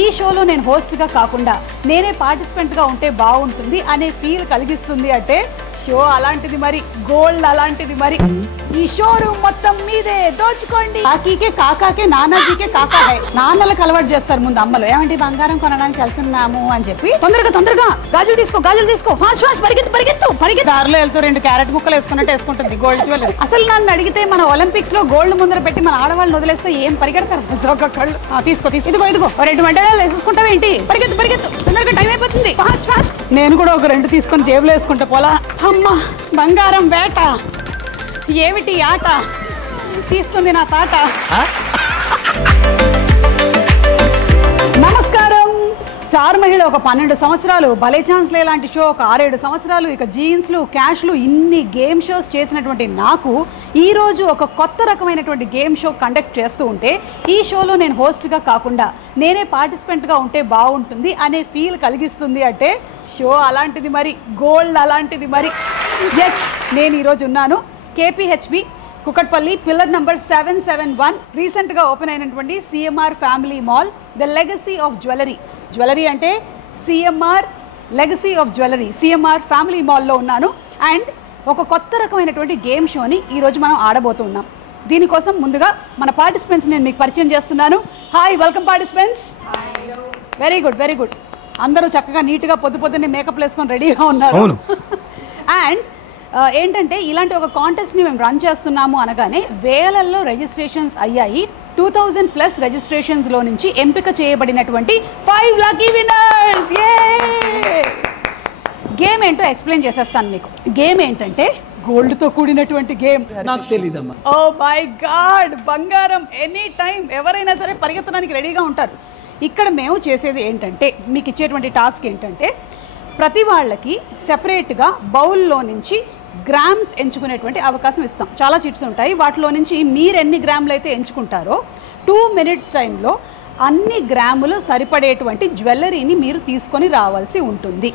ఈ షోలో నేను హోస్ట్గా కాకుండా నేనే పార్టిసిపెంట్గా ఉంటే బాగుంటుంది అనే ఫీల్ కలిగిస్తుంది అంటే షో అలాంటిది మరి, గోల్డ్ అలాంటిది మరి. ఈ షోరూమ్ మొత్తం మీదే, దోచుకోండి. కాకీకే కాకాకే నానాజీకే కాకా హై. నాన్నలకు అలవాటు చేస్తారు ముందు అమ్మలు, ఏమంటే బంగారం కొనడానికి వెళ్తున్నాము అని చెప్పి. తొందరగా గాజులు తీసుకో, ఫాస్ట్ పరిగెత్తు. దారిలో వెళ్తూ 2 క్యారెట్ ముక్కలు వేసుకున్నట్టు వేసుకుంటుంది గోల్డ్ జ్యువెలరీ. అసలు నన్ను అడిగితే మన ఒలింపిక్స్ లో గోల్డ్ ముందర పెట్టి మన ఆడవాళ్ళని వదిలేస్తే ఏం పరిగెడతారు ఒక కళ్ళు. తీసుకో ఇదిగో 2 మండలాలు వేసుకుంటావేంటి? పరిగెత్తు తొందరగా, టైం అయిపోతుంది. ఫాస్ట్. నేను కూడా ఒక 2 తీసుకొని జేబులో వేసుకుంటా పోలా. అమ్మా బంగారం వేట, ఏమిటి ఆట తీస్తుంది నా తాట. నమస్కారం. స్టార్ మహిళ ఒక 12 సంవత్సరాలు, భలే ఛాన్స్లే లాంటి షో ఒక 6-7 సంవత్సరాలు, ఇక జీన్స్లు క్యాష్లు ఇన్ని గేమ్ షోస్ చేసినటువంటి నాకు ఈరోజు ఒక కొత్త రకమైనటువంటి గేమ్ షో కండక్ట్ చేస్తూ ఉంటే ఈ షోలో నేను హోస్ట్గా కాకుండా నేనే పార్టిసిపెంట్గా ఉంటే బాగుంటుంది అనే ఫీల్ కలిగిస్తుంది అంటే షో అలాంటిది మరి, గోల్డ్ అలాంటిది మరి. ఎస్, నేను ఈరోజు ఉన్నాను కేపీహెచ్బి కుకట్పల్లి, పిల్లర్ నంబర్ 771, రీసెంట్గా ఓపెన్ అయినటువంటి CMR family mall, the legacy of jewellery అంటే CMR legacy of jewellery, CMR family మాల్లో ఉన్నాను. అండ్ ఒక కొత్త రకమైనటువంటి గేమ్ షోని ఈరోజు మనం ఆడబోతున్నాం. దీనికోసం ముందుగా మన పార్టిసిపెంట్స్ నేను మీకు పరిచయం చేస్తున్నాను. Hi, welcome participants. Very good. అందరూ చక్కగా నీట్గా పొద్దున్నే మేకప్ వేసుకొని రెడీగా ఉన్నారు. అండ్ ఏంటంటే ఇలాంటి ఒక కాంటెస్ట్ని మేము రన్ చేస్తున్నాము అనగానే వేలల్లో రిజిస్ట్రేషన్స్ అయ్యాయి. 2000+ రిజిస్ట్రేషన్స్లో నుంచి ఎంపిక చేయబడినటువంటి 5 లక్కీ విన్నర్స్. గేమ్ ఏంటో ఎక్స్ప్లెయిన్ చేసేస్తాను మీకు. గేమ్ ఏంటంటే గోల్డ్తో కూడినటువంటి గేమ్. నాకు తెలీదమ్మా. ఓ మై గాడ్, బంగారం ఎనీ టైం ఎవరైనా సరే పరిగెత్తడానికి రెడీగా ఉంటారు. ఇక్కడ మేము చేసేది ఏంటంటే, మీకు ఇచ్చేటువంటి టాస్క్ ఏంటంటే, ప్రతి వాళ్ళకి సెపరేట్గా బౌల్లో నుంచి గ్రామ్స్ ఎంచుకునేటువంటి అవకాశం ఇస్తాం. చాలా చిట్స్ ఉంటాయి, వాటిలో నుంచి మీరు ఎన్ని గ్రాములు అయితే ఎంచుకుంటారో 2 minutes టైంలో అన్ని గ్రాములు సరిపడేటువంటి జ్యువెలరీని మీరు తీసుకొని రావాల్సి ఉంటుంది.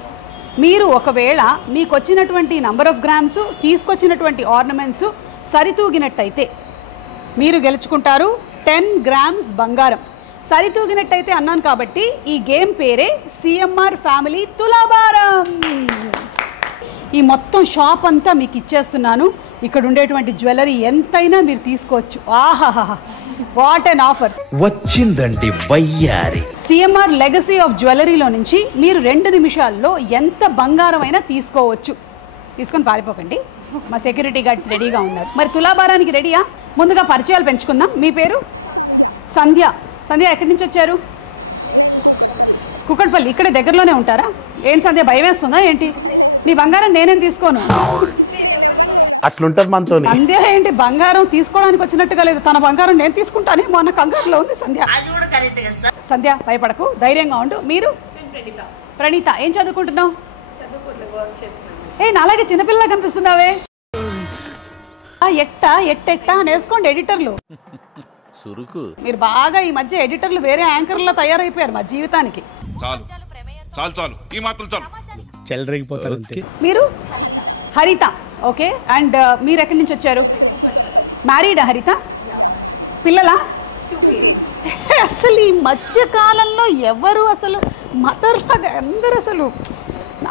మీరు ఒకవేళ మీకు వచ్చినటువంటి నంబర్ ఆఫ్ గ్రామ్స్, తీసుకొచ్చినటువంటి ఆర్నమెంట్స్ సరితూగినట్టయితే మీరు గెలుచుకుంటారు 10 grams బంగారం. సరితూగినట్టయితే అన్నాను కాబట్టి ఈ గేమ్ పేరే సిఎంఆర్ ఫ్యామిలీ తులాభారం. ఈ మొత్తం షాప్ అంతా మీకు ఇచ్చేస్తున్నాను. ఇక్కడ ఉండేటువంటి జ్యువెలరీ ఎంతైనా మీరు తీసుకోవచ్చు. ఆహాహా, వాట్ ఎన్ ఆఫర్ వచ్చిందండి వయ్యారి. సిఎంఆర్ లెగసీ ఆఫ్ జ్యువెలరీలో నుంచి మీరు 2 నిమిషాల్లో ఎంత బంగారం అయినా తీసుకోవచ్చు. తీసుకొని పారిపోకండి, మా సెక్యూరిటీ గార్డ్స్ రెడీగా ఉన్నారు. మరి తులాభారానికి రెడీయా? ముందుగా పరిచయాలు పెంచుకుందాం. మీ పేరు? సంధ్య. ఎక్కడి నుంచి వచ్చారు? కుకట్పల్లి. ఇక్కడ దగ్గరలోనే ఉంటారా? ఏం సంధ్య, భయం వేస్తుందా ఏంటి? నీ బంగారం నేనేం తీసుకోను. అట్లుంటది మనతో. సంధ్య ఏంటి బంగారం తీసుకోవడానికి వచ్చినట్టుగా లేదు, తన బంగారం నేను తీసుకుంటానేమో అన్న కంగారులో ఉంది సంధ్య. సంధ్య భయపడకు, ధైర్యంగా ఉండు. మీరు? ప్రణీత. ఏం చదువుకుంటున్నావు? నాలాగే చిన్నపిల్లలా కనిపిస్తున్నావే. ఎట్టెట్టా అని వేసుకోండి ఎడిటర్లు. మీరు బాగా ఈ మధ్య ఎడిటర్లు వేరే యాంకర్లా తయారైపోయారు మా జీవితానికి. చాలు ఈ మాత్రం చాలు. చెలరేగిపోతారు. మీరు? హరిత. ఓకే. అండ్ మీరు ఎక్కడి నుంచి వచ్చారు? మ్యారీడా హరిత? పిల్లలా? అసలు ఈ మధ్య కాలంలో ఎవరు అసలు మదర్లాగా అందరు అసలు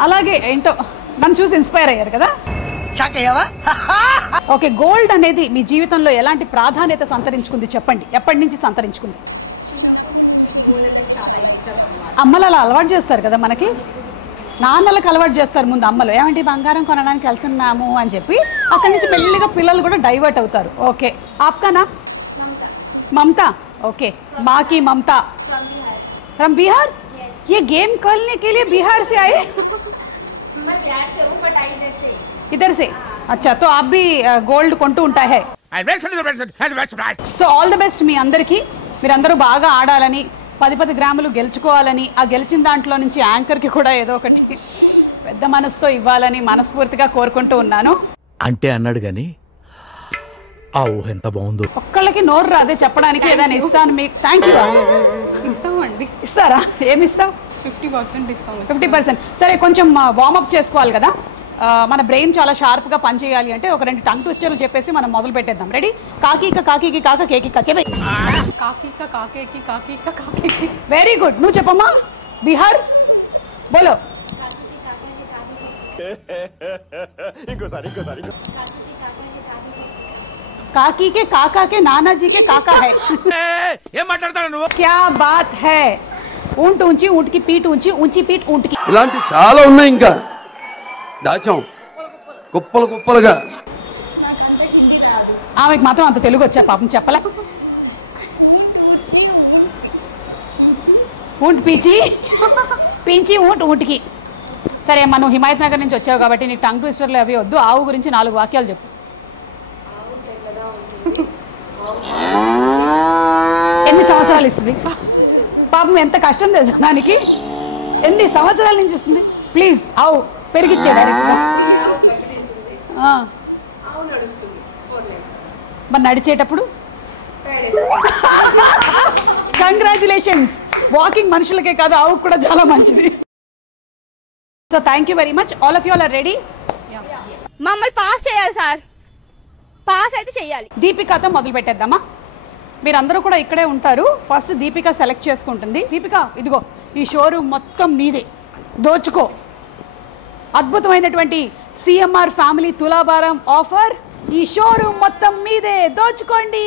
అలాగే ఏంటో నన్ను చూసి ఇన్స్పైర్ అయ్యారు కదా. ఓకే, గోల్డ్ అనేది మీ జీవితంలో ఎలాంటి ప్రాధాన్యత సంతరించుకుంది చెప్పండి. ఎప్పటి నుంచి సంతరించుకుంది? అమ్మలు అలా అలవాటు చేస్తారు కదా మనకి, నాన్నలకు అలవాటు చేస్తారు ముందు అమ్మలు, ఏమంటే బంగారం కొనడానికి వెళ్తున్నాము అని చెప్పి. అక్కడి నుంచి మెల్లిగా పిల్లలు కూడా డైవర్ట్ అవుతారు. ఓకే, ఆప్కా నామ్? మమతా. ఓకే, మాకి మమతా. फ्रॉम बिहार? ये गेम खेलने के लिए बिहार से आए? इधर से? अच्छा, तो आप भी गोल्ड కొంటూ ఉంటాయి है. సో ఆల్ ది బెస్ట్ మీ అందరికీ. మీరందరూ బాగా ఆడాలని, 10 గ్రాములు గెలుచుకోవాలని, ఆ గెలిచిన దాంట్లో నుంచి యాంకర్కి కూడా ఏదో ఒకటి పెద్ద మనసుతో ఇవ్వాలని మనస్ఫూర్తిగా కోరుకుంటూ ఉన్నాను. అంటే అన్నాడు గాని ఆ ఊహ ఎంత బాగుందో. ఒక్కళ్ళకి నోరు రాదే చెప్పడానికి. ఏదైనా ఇస్తాను మీకు. Thank you. ఇస్తామండి. ఇస్తారా? ఏమి ఇస్తావు? 50% ఇస్తాం. 50%. సరే, కొంచెం వార్మప్ చేసుకోవాలి కదా, మన బ్రెయిన్ చాలా షార్ప్గా పనిచేయాలి అంటే ఒక 2 టంగ్ ట్విస్టర్లు చెప్పేసి మనం మొదలు పెట్టేద్దాం. రెడీ? కాకీక కాకీకి కాక కేకిక చెప్పే. కాకీక కాకేకి కాకీక కాకేకి. Very good. నువ్వు చెప్పమ్మా. బీహార్ బోలో. काकी के काका के नाना जी के काका है. ఏం మాట్లాడతాడు నువ్వు? क्या बात है. ऊंट ऊंची ऊंट की पीठ ऊंची ऊंची पीठ ऊंट की. ఇలాంటి చాలా ఉన్నాయి, ఇంకా దాచాం కుప్పలు కుప్పలుగా. ఆమెకు మాత్రం అంత తెలుగు వచ్చా పాపం, చెప్పలే. ऊंट पीची పీంచి ఊంట్ ఊటికి. సరే అమ్మా, నువ్వు హిమాయత్ నగర్ నుంచి వచ్చావు కాబట్టి నీకు టంగ్ ట్విస్టర్లు అవి వద్దు. ఆవు గురించి 4 వాక్యాలు చెప్పు. ఎన్ని సంవత్సరాలు ఇస్తుంది పాపం, ఎంత కష్టం తెలుసా దానికి, ఎన్ని సంవత్సరాల నుంచి ఇస్తుంది. ప్లీజ్ ఆవు పెరిగిచ్చే డైరెక్ట్గా. మరి నడిచేటప్పుడు కంగ్రాచులేషన్స్. వాకింగ్ మనుషులకే కాదు, ఆవుకు కూడా చాలా మంచిది. So thank you very much. All of you are ready? మమ్మల్ని పాస్ చేయాలి సార్, పాస్ అయితే చేయాలి. దీపికతో మొదలు పెట్టేద్దామా? మీరందరూ కూడా ఇక్కడే ఉంటారు. ఫస్ట్ దీపిక సెలెక్ట్ చేసుకుంటుంది. దీపిక, ఇదిగో ఈ షోరూమ్ మొత్తం నీదే, దోచుకో. అద్భుతమైనటువంటి సిఎంఆర్ ఫ్యామిలీ తులాభారం ఆఫర్. ఈ షోరూమ్ మొత్తం మీదే, దోచుకోండి.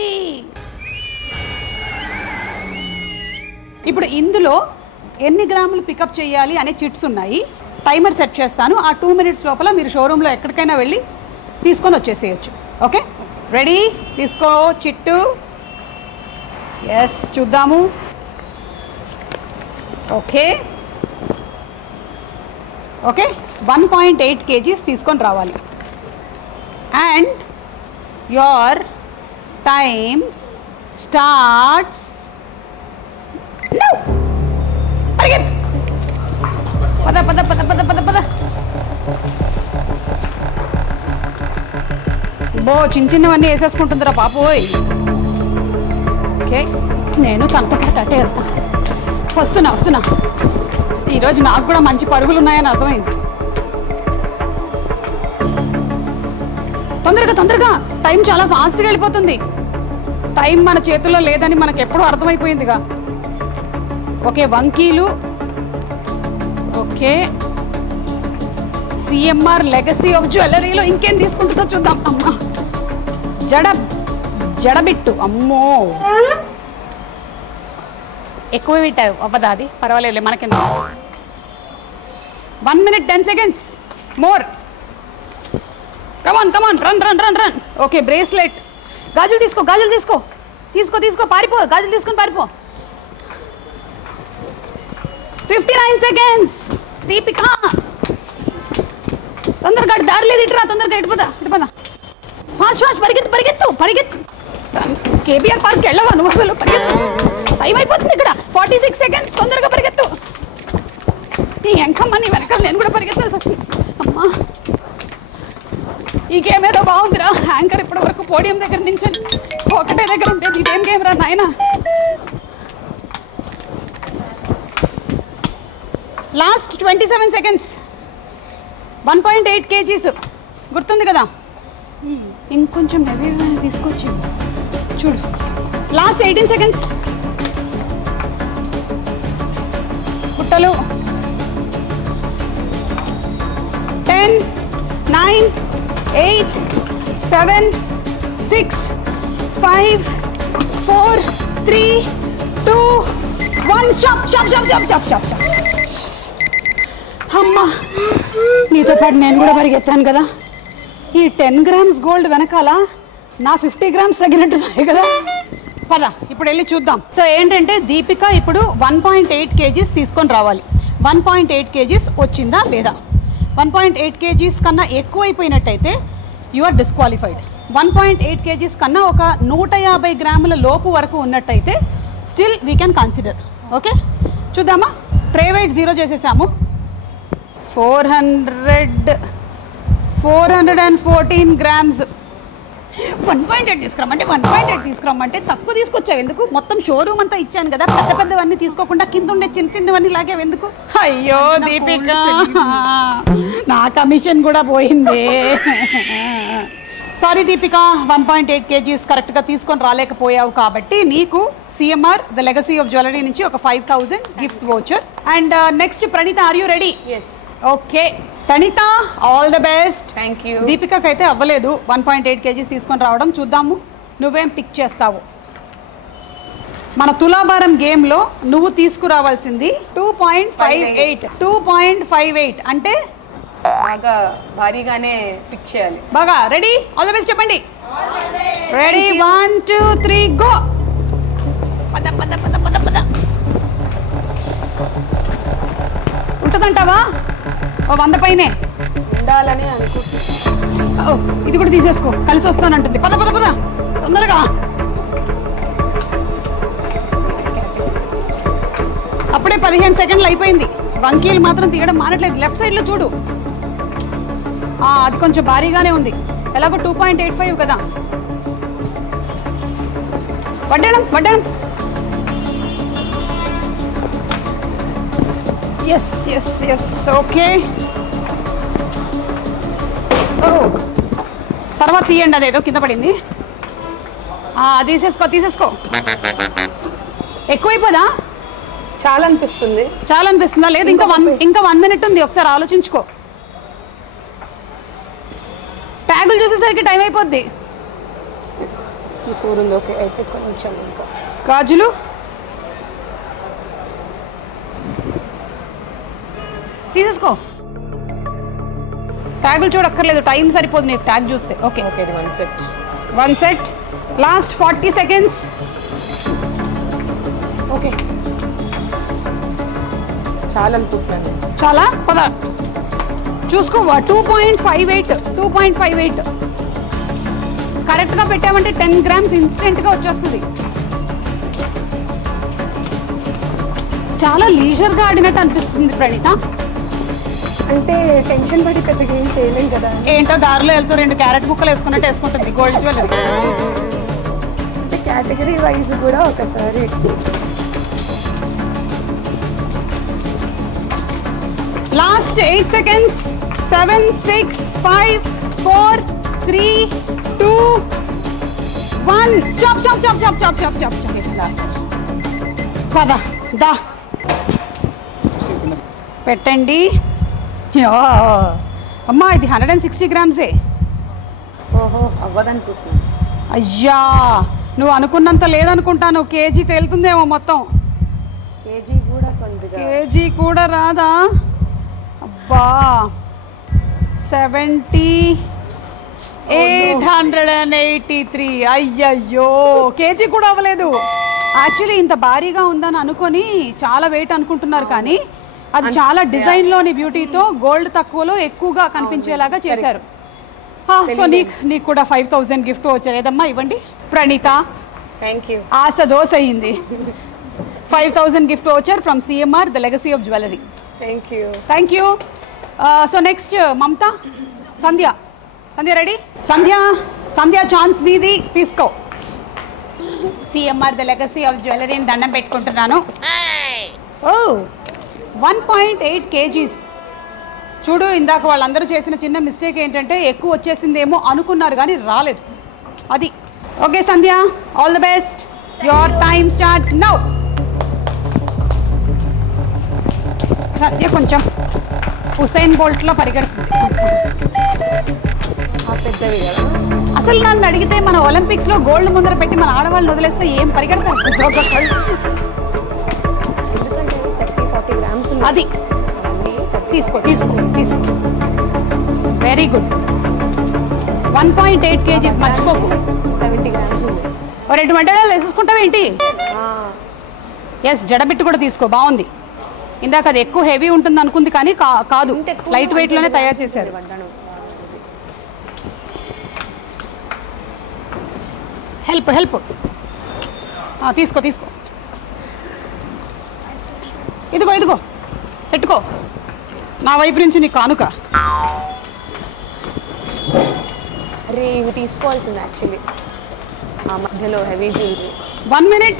ఇప్పుడు ఇందులో ఎన్ని గ్రాములు పికప్ చేయాలి అనే చిట్స్ ఉన్నాయి. టైమర్ సెట్ చేస్తాను. ఆ 2 minutes లోపల మీరు షోరూంలో ఎక్కడికైనా వెళ్ళి తీసుకొని వచ్చేసేయచ్చు. Okay, ready? తీసుకో చిట్టు. ఎస్, చూద్దాము. ఓకే ఓకే, 1.8 kgs తీసుకొని రావాలి. And your time starts now. పరిగెత్తు. పద పద పద పద పద పద. బో చిన్న చిన్నవన్నీ వేసేసుకుంటుందిరా పాపోయ్. ఓకే, నేను తనతో పాటు అటే వెళ్తా. వస్తున్నా. ఈరోజు నాకు కూడా మంచి పరుగులు ఉన్నాయని అర్థమైంది. తొందరగా, టైం చాలా ఫాస్ట్గా వెళ్ళిపోతుంది. టైం మన చేతుల్లో లేదని మనకు ఎప్పుడూ అర్థమైపోయిందిగా. ఓకే, వంకీలు. ఓకే, సిఎంఆర్ లెగసీ ఆఫ్ జ్యువెలరీలో ఇంకేం తీసుకుంటుందో చూద్దాం. అమ్మా, జడబిట్టు. అమ్మో, ఎక్కువ పెట్టావు అవ్వదా? అది పర్వాలేదు, మనకింద. 1 minute 10 seconds మోర్. కమాన్, రన్. Okay, bracelet. గాజులు తీసుకో. పారిపో, గాజులు తీసుకొని పారిపో. 59 seconds. దీపిక, తొందరగా దారి లేదు, ఇటురా, తొందరగా ఇటుపోదా. ఫాస్ట్, పరిగెత్తు. కేబీఆర్ పార్క్ వెళ్ళవా నువ్వు అసలు? పరిగెత్తు, టైం అయిపోతుంది ఇక్కడ. 46 seconds. తొందరగా పరిగెత్తు. నీ ఎంకమ్మ, నీ వెనకాల నేను కూడా పరిగెత్తాల్సి వస్తుంది. అమ్మా, ఈ గేమ్ ఏదో బాగుందిరా. యాంకర్ ఇప్పటి వరకు పోడియం దగ్గర నుంచి ఒకటే దగ్గర ఉండేది. ఇదేం గేమ్ రా నాయన. Last 27 seconds. 1.8 kgs. గుర్తుంది కదా? ఇంకొంచెం హెవీ తీసుకొచ్చి చూడు. Last 18 seconds. పుట్టలు. 10, 9, 8, 7, 6, 5, 4, 3, 2, 1. స్టాప్. అమ్మా, నీతో పాటు నేను కూడా పరిగెత్తాను కదా. ఈ 10 grams గోల్డ్ వెనకాల నా 50 grams తగ్గినట్టున్నాయి కదా. పద, ఇప్పుడు వెళ్ళి చూద్దాం. సో ఏంటంటే దీపిక ఇప్పుడు 1.8 kgs తీసుకొని రావాలి. 1.8 kgs వచ్చిందా లేదా? 1.8 kgs కన్నా ఎక్కువైపోయినట్టయితే యు ఆర్ డిస్క్వాలిఫైడ్. 1.8 kgs కన్నా ఒక 150 గ్రాముల లోపు వరకు ఉన్నట్టయితే still we can consider. Okay, చూద్దామా? ట్రే వెయిట్ 0 చేసేసాము. 414 grams. 1.8 తీసుకురమ్మంటే 1.8 తీసుకురమ్మంటే తక్కువ తీసుకొచ్చావు ఎందుకు? మొత్తం షోరూమ్ అంతా ఇచ్చాను కదా, పెద్ద పెద్దవన్నీ తీసుకోకుండా కింద ఉండే చిన్న చిన్నవన్నీ లాగావు ఎందుకు? అయ్యో దీపిక, నా కమిషన్ కూడా పోయింది. సారీ దీపిక, 1.8 kgs కరెక్ట్గా తీసుకొని రాలేకపోయావు కాబట్టి నీకు CMR the legacy of jewellery నుంచి ఒక 5000 gift voucher. And next Praneetha, are you ready? Yes. Okay Praneetha, all the best. Thank you. దీపికకి అయితే అవ్వలేదు 1.8 kgs తీసుకొని రావడం. చూద్దాము నువ్వేం పిక్ చేస్తావు. మన తులాభారం గేమ్లో నువ్వు తీసుకురావాల్సింది 2.58 అంటే బాగా భారీగానే పిక్ చేయాలి. బాగా రెడీ, ఆల్ ద బెస్ట్ చెప్పండి. Ready, 1 2 3 go. పద పద పద పద పద. ఉంటుందంటావా? 100 పైనే ఉండాలని అనుకుంటున్నా. ఇది కూడా తీసేసుకో, కలిసి వస్తానంటుంది. పద పద పద తొందరగా. అప్పుడే 15 సెకండ్లు అయిపోయింది. వంకీలు మాత్రం తీయడం మానట్లేదు. లెఫ్ట్ సైడ్లో చూడు, అది కొంచెం భారీగానే ఉంది. ఎలాగో 2.85 కదా. వడ్డడం వడ్డడం. Yes yes yes, okay. తర్వాత తీయండి, అదేదో కింద పడింది. తీసేసుకో తీసేసుకో. ఎక్కువైపోదా? చాలా అనిపిస్తుంది. చాలా అనిపిస్తుందా? లేదు, ఇంకా 1 minute ఉంది, ఒకసారి ఆలోచించుకో. ట్యాగులు చూసేసరికి టైం అయిపోద్ది. 64 ఉంది. ఓకే, అయితే కొంచెం ఇంకా. గాజులు తీసేసుకో. ట్యాగులు చూడక్కర్లేదు, టైం సరిపోదు నీకు ట్యాగ్ చూస్తే. ఓకే ఓకే, ఇది 1 set. 1 set. Last 40 seconds. Okay, చాలా అనుకుంటున్నాను. చాలా పద చూసుకో. 2.58 కరెక్ట్గా పెట్టామంటే 10 grams ఇన్స్టెంట్గా వచ్చేస్తుంది. చాలా లీజర్గా ఆడినట్టు అనిపిస్తుంది ప్రణీత. అంటే టెన్షన్ పడి పెద్దగా ఏం చేయలేం కదా. ఏంటో దారిలో వెళ్తూ 2 క్యారెట్ ముక్కలు వేసుకున్నట్టు వేసుకుంటుంది గోల్డ్ జ్యువెలరీ. అంటే కేటగిరీ వైజ్ కూడా ఒకసారి. Last 8 seconds. 7 6 5 4 3 2 1. Stop stop stop stop stop stop stop stop. పద దా పెట్టండి. అమ్మా ఇది 160 grams. ఓహో, అవ్వదనుకుంటున్నాను. అయ్యా, నువ్వు అనుకున్నంత లేదనుకుంటాను. కేజీ తేలుతుందేమో మొత్తం. కేజీ కూడా కొద్దిగా. కేజీ కూడా రాదా? అబ్బా 883. అయ్యయ్యో, కేజీ కూడా అవ్వలేదు. యాక్చువల్లీ ఇంత భారీగా ఉందని అనుకొని చాలా వెయిట్ అనుకుంటున్నారు, కానీ అది చాలా డిజైన్లోని బ్యూటీతో గోల్డ్ తక్కువలో ఎక్కువగా కనిపించేలాగా చేశారు. సో నీకు కూడా 5000 గిఫ్ట్ వచ్చేదమ్మా, ఇవ్వండి ప్రణీత. Thank you. ఆశ దోశ అయింది. 5000 గిఫ్ట్ వచ్చారు from CMR the legacy of jewellery. Thank you. Thank you. So next Mamata, Sandhya. Sandhya ready? Sandhya chance నీది, తీసుకో. CMR the legacy of jewellery అని దండం పెట్టుకుంటున్నాను. 1.8 kgs. చూడు, ఇందాక వాళ్ళందరూ చేసిన చిన్న మిస్టేక్ ఏంటంటే ఎక్కువ వచ్చేసిందేమో అనుకున్నారు కానీ రాలేదు, అది. Okay Sandhya, all the best. Your time starts now. Sandhya కొంచెం హుసైన్ బోల్ట్లో పరిగెడుతుంది. పెద్దవి కదా. అసలు నన్ను అడిగితే మన ఒలింపిక్స్లో గోల్డ్ ముందర పెట్టి మన ఆడవాళ్ళని వదిలేస్తే ఏం పరిగెడతారు? ఎందుకంటే 30-40 grams అది తీసుకో. Very good. 1.8 kgs మర్చిపోకు. 70 grams ఉంది. 2 మంటలు వేసేసుకుంటావు ఏంటి? ఎస్, జడబిట్టు కూడా తీసుకో, బాగుంది. ఇందాక అది ఎక్కువ హెవీ ఉంటుంది అనుకుంది కానీ కాదు, లైట్ వెయిట్లోనే తయారు చేశారు. హెల్ప్ తీసుకో. ఇదిగో పెట్టుకో, నా వైపు నుంచి నీ కానుక. జ్యువెలరీ ఇవి తీసుకోవాల్సింది యాక్చువల్లీ ఆ మధ్యలో heavy jewellery. 1 minute,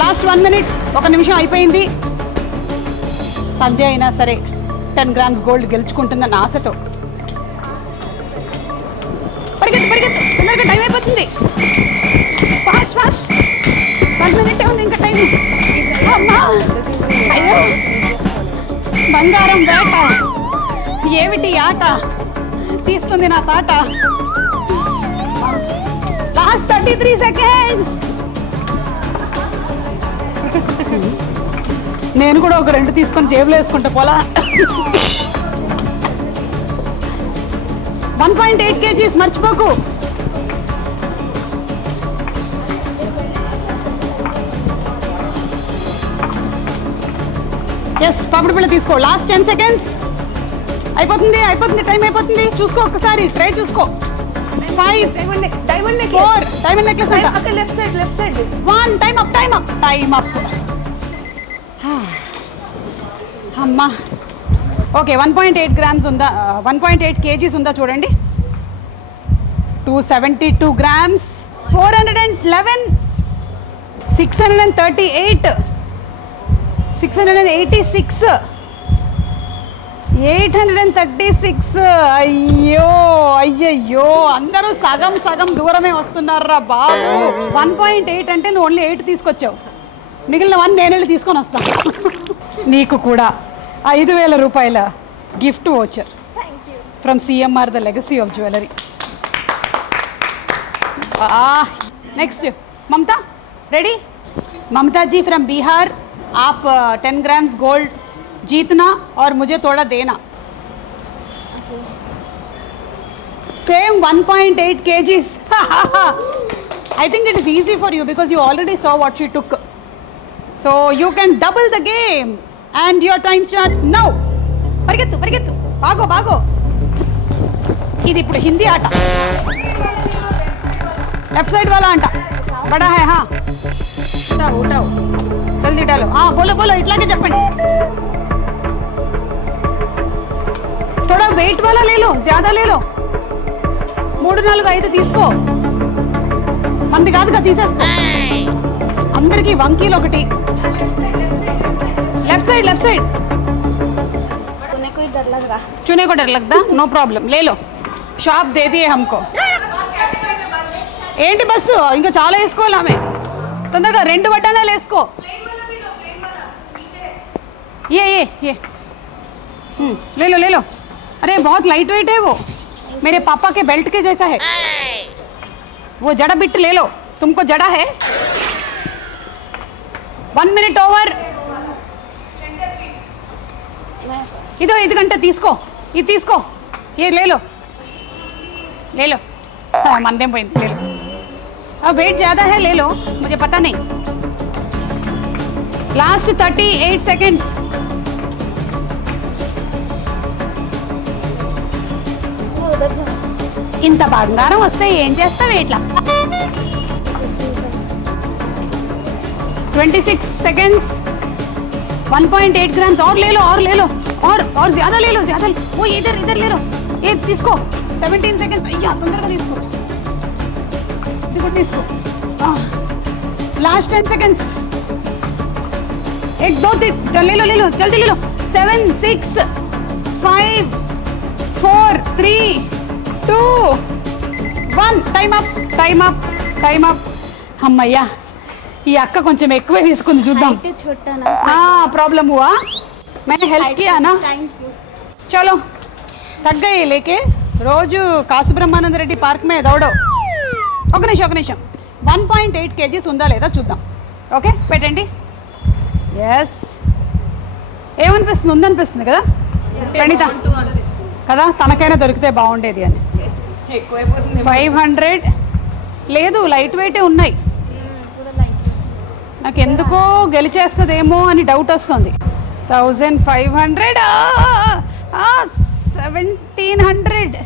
last 1 minute, 1 నిమిషం అయిపోయింది. సంధ్య అయినా సరే 10 grams గోల్డ్ గెలుచుకుంటుందన్న ఆశతో పరిగెత్తు పరిగెత్తు, తొందరగా టైం అయిపోతుంది. ఫాస్ట్ ఫాస్ట్, 1 minute ఉంది ఇంకా టైం. అమ్మా అయ్యో, బంగారం వేట ఏమిటి ఆట తీస్తుంది నా తాట. Last 33 seconds. నేను కూడా ఒక 2 తీసుకొని జేబులో వేసుకుంటా పోలా. 1.8 kgs మర్చిపోకు. ఎస్, పాపడి పిల్ల తీసుకో. Last 10 seconds. అయిపోతుంది అయిపోతుంది, టైం అయిపోతుంది. చూసుకో ఒక్కసారి, ట్రై చూసుకో. 5 డైమండ్ 4 డైమండ్ నెక్లెస్ అంట. అక్కడ లెఫ్ట్ సైడ్ 1 టైం అప్. అమ్మా ఓకే, 1.8 grams ఉందా, 1.8 kgs ఉందా చూడండి. 272 grams, 411, 638, 686, 836. అయ్యో అయ్యయ్యో, అందరూ సగం సగం దూరమే వస్తున్నారా బాబు. 1.8 అంటే నువ్వు ఓన్లీ 8 తీసుకొచ్చావు, మిగిలిన 1 నేను వెళ్ళి తీసుకొని వస్తాను. నీకు కూడా 5,000 రూపాయల gift voucher from CMR, the legacy of jewellery. Next Mamata, ready? Mamata ji from Bihar, आप 10 grams गोल्ड जीतना और मुझे थोड़ा देना. Same 1.8 kgs. I think it is easy for you because you already saw what she took. So you can double the game and your time starts now. పరిగెత్తు పరిగెత్తు, బాగో బాగో. ఇది ఇప్పుడు హిందీ ఆట. लेफ्ट साइड वाला आंटा बड़ा है. हाँ उठाओ उठाओ, जल्दी डालो. हाँ बोलो बोलो, इట్లాగే చెప్పండి. थोड़ा वेट वाला ले लो, ज्यादा ले लो. 3 4 5 తీసుకో, మంది కాదుగా తీసేసుకో. అందరికి వంకీలు ఒకటి. लेफ्ट साइड चुने को डर लगता, नो प्रॉब्लम, ले लो. షాప్ दे दिए हमको. ఏంటి బస్సు ఇంకా చాలా వేసుకోవాలి ఆమె. తొందరగా 2 బటన్లు వేసుకో. ये ले लो ले लो. अरे बहुत लाइट वेट है वो, मेरे पापा के बेल्ट के जैसा है. वो जड़ा बिट ले लो, तुमको जड़ा है. 1 minute ओवर. इधर गंटे తీసుకో, ఇది తీసుకో. ये ले लो ले लो. हाँ मंदे పోయింది, ले लो. अब वेट ज़्यादा है, ले लो, मुझे पता नहीं. Last 38 seconds. ఇంత బంగారం వస్తే ఏం చేస్తావు ఇట్లా. 26 seconds. 1.8 grams और ले लो और ज़्यादा ले लो, ज़्यादा. वो इधर ले लो. ये తీసుకో. 17 seconds. అయ్యా తొందరగా తీసుకో, తీసుకో. Last 10 seconds. 1 2 3 ले लो जल्दी ले लो. 7 6 5 4 3 2 1 టైమ్ అప్. అమ్మయ్యా, ఈ అక్క కొంచెం ఎక్కువే తీసుకుంది, చూద్దాం. प्रॉब्लम हुआ, मैंने हेल्प किया ना. चलो थक गए लेके. రోజు కాసు బ్రహ్మానంద రెడ్డి పార్క్ में దౌడో. ఒక నిమిషం 1.8 kgs ఉందా లేదా చూద్దాం. ఓకే పెట్టండి. ఎస్, ఏమనిపిస్తుంది? ఉందనిపిస్తుంది కదా ప్రణీత, కదా తనకైనా దొరికితే బాగుండేది అని. 500 లేదు, లైట్ వెయిటే ఉన్నాయి. నాకు ఎందుకో గెలిచేస్తుందేమో అని డౌట్ వస్తుంది. 1500, 1700,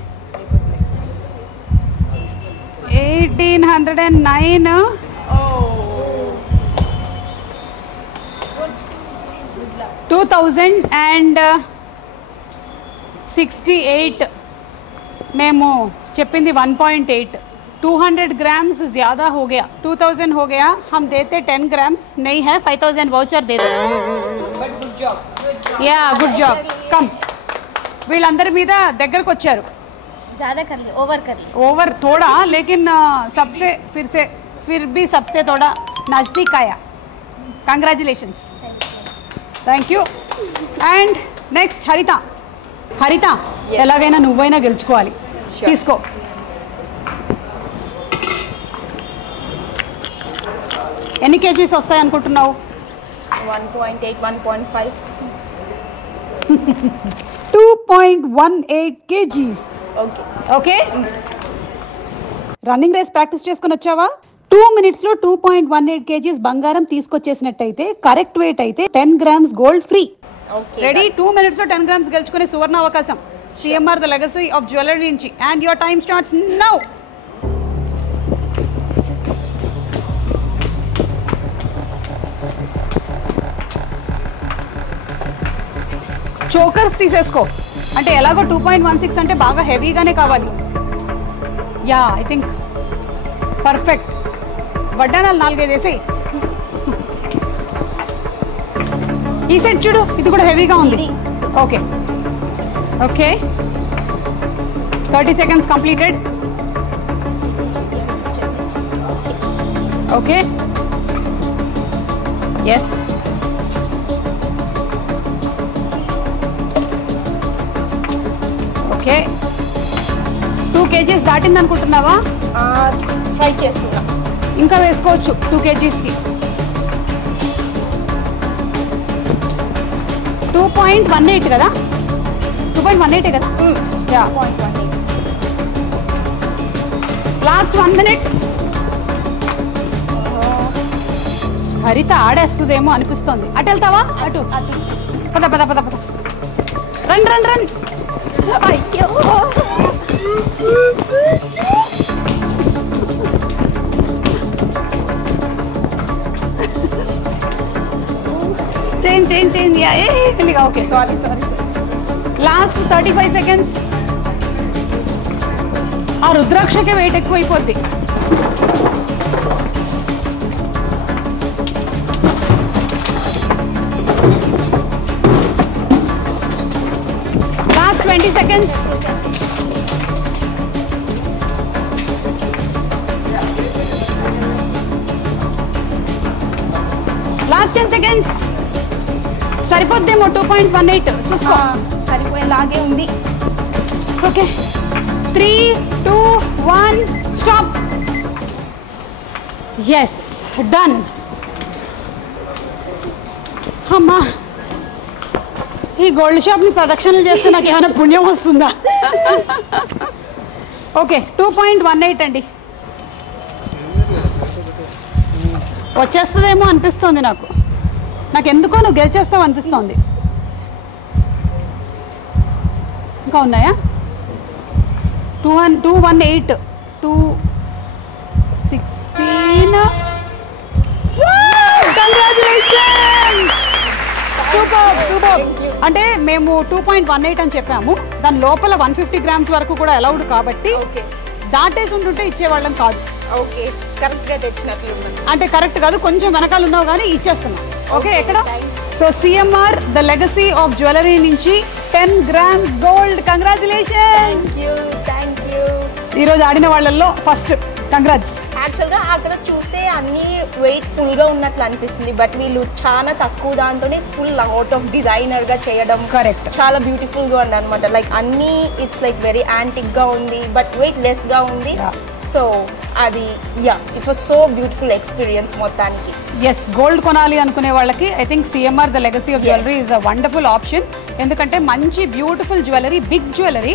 1809. 2068. మేము చెప్పింది 1.8 200 ग्राम्स ज़्यादा हो गया 2000 हो गया हम देते 10 ग्राम्स नहीं है 5000 वाउचर दे दो या गुड जॉब कम వీళ్ళందరి మీద దగ్గరకు వచ్చారు ज्यादा कर ले ओवर कर ले ओवर थोड़ा लेकिन सबसे फिर भी सबसे थोड़ा नज़दीक आया congratulations thank you and next హరిత ఎలాగైనా నువ్వైనా గెలుచుకోవాలి తీసుకో ఎన్ని కేజీస్ వస్తాయి అనుకుంటున్నావు 1.8 1.5 2.18 kgs okay running race practice చేసుకుని వచ్చావా 2 మినిట్స్లో 2.18 kgs బంగారం తీసుకొచ్చేసినట్టయితే కరెక్ట్ వెయిట్ అయితే 10 grams గోల్డ్ ఫ్రీ రెడీ 2 మినిట్స్లో 10 grams గెలుచుకునే సువర్ణ అవకాశం CMR the legacy of jewellery నుంచి and your time starts now chokers తీసేసుకో అంటే ఎలాగో 2.16 అంటే బాగా హెవీగానే కావాలి యా ఐ థింక్ పర్ఫెక్ట్ వడ్డానాలు 4-5 వేసేయి ఈ సెట్ చూడు ఇది కూడా హెవీగా ఉంది okay okay 30 seconds completed okay yes okay 2 kgs దాటింది అనుకుంటున్నావా ట్రై చేస్తున్నా ఇంకా వేసుకోవచ్చు 2 kgsకి 2.18 కదా 2.18 కదా యా లాస్ట్ 1 minute హరిత ఆడేస్తుందేమో అనిపిస్తోంది అటు వెళ్తావా అటు పద పద పద పద రన్ రన్ రన్ అయ్యో change yeah okay sorry last 35 seconds ఆ రుద్రాక్షకే వెయిట్ ఎక్కువైపోద్ది లాస్ట్ 20 seconds లాస్ట్ 10 seconds సరిపోద్దేమో 2.18 చూసుకో సరిపోయేలాగే ఉంది ఓకే 3 2 1 స్టాప్ ఎస్ డన్ అమ్మా ఈ గోల్డ్ షాప్ని ప్రదక్షిణలు చేస్తే నాకు ఏమైనా పుణ్యం వస్తుందా ఓకే 2.18 అండి వచ్చేస్తుందేమో అనిపిస్తుంది నాకు ఎందుకో నువ్వు గెలిచేస్తావు అనిపిస్తోంది ఇంకా ఉన్నాయా 218 216 కంగ్రాచులేషన్స్ సూపర్ అంటే మేము 2.18 అని చెప్పాము దాని లోపల 150 grams వరకు కూడా అలౌడ్ కాబట్టి దాటేసి ఉంటుంటే ఇచ్చేవాళ్ళం కాదు ఓకే కరెక్ట్గా తెచ్చినట్లు అంటే కరెక్ట్ కాదు కొంచెం వెనకాల ఉన్నావు కానీ ఇచ్చేస్తున్నాం ఓకే ఎక్కడ so CMR the legacy of jewellery నుంచి 10 grams gold congratulation thank you ఈరోజు ఆడిన వాళ్ళల్లో ఫస్ట్ కంగ్రాట్స్ యాక్చువల్గా అక్కడ చూస్తే అన్ని వెయిట్ ఫుల్గా ఉన్నట్లు అనిపిస్తుంది బట్ వీళ్ళు చాలా తక్కువ దాంతోనే ఫుల్ అవుట్ ఆఫ్ డిజైనర్గా చేయడం కరెక్ట్ చాలా బ్యూటిఫుల్గా ఉంది అనమాట లైక్ అన్నీ ఇట్స్ లైక్ వెరీ యాంటిక్గా ఉంది బట్ వెయిట్ లెస్గా ఉంది సో అది it was so beautiful experience మొత్తానికి ఎస్ గోల్డ్ కొనాలి అనుకునే వాళ్ళకి I think CMR the legacy of jewellery is a wonderful option ఎందుకంటే మంచి బ్యూటిఫుల్ జ్యువెలరీ బిగ్ జ్యువెలరీ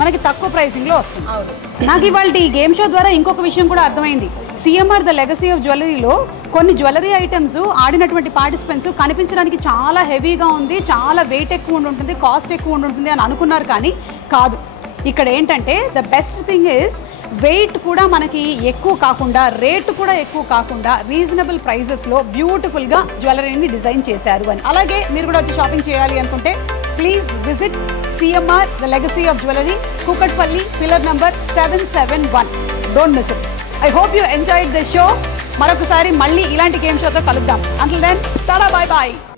మనకి తక్కువ ప్రైసింగ్లో వస్తుంది నాకు ఇవాళ ఈ గేమ్ షో ద్వారా ఇంకొక విషయం కూడా అర్థమైంది సిఎంఆర్ ద లెగసీ ఆఫ్ జ్యువెలరీలో కొన్ని జ్యువెలరీ ఐటమ్స్ ఆడినటువంటి పార్టిసిపెంట్స్ కనిపించడానికి చాలా హెవీగా ఉంది చాలా వెయిట్ ఎక్కువ ఉంటుంది కాస్ట్ ఎక్కువ ఉంటుంది అని అనుకున్నారు కానీ కాదు ఇక్కడ ఏంటంటే the best thing is weight కూడా మనకి ఎక్కువ కాకుండా రేటు కూడా ఎక్కువ కాకుండా రీజనబుల్ ప్రైజెస్లో బ్యూటిఫుల్గా జ్యువెలరీని డిజైన్ చేశారు అని అలాగే మీరు కూడా వచ్చి షాపింగ్ చేయాలి అనుకుంటే Please visit CMR, the Legacy of Jewelry, Kukatpalli, pillar number 771. Don't miss it. I hope you enjoyed the show. మరొకసారి మళ్ళీ ఇలాంటి గేమ్ షోతో కలుద్దాం. Until then, tada bye bye.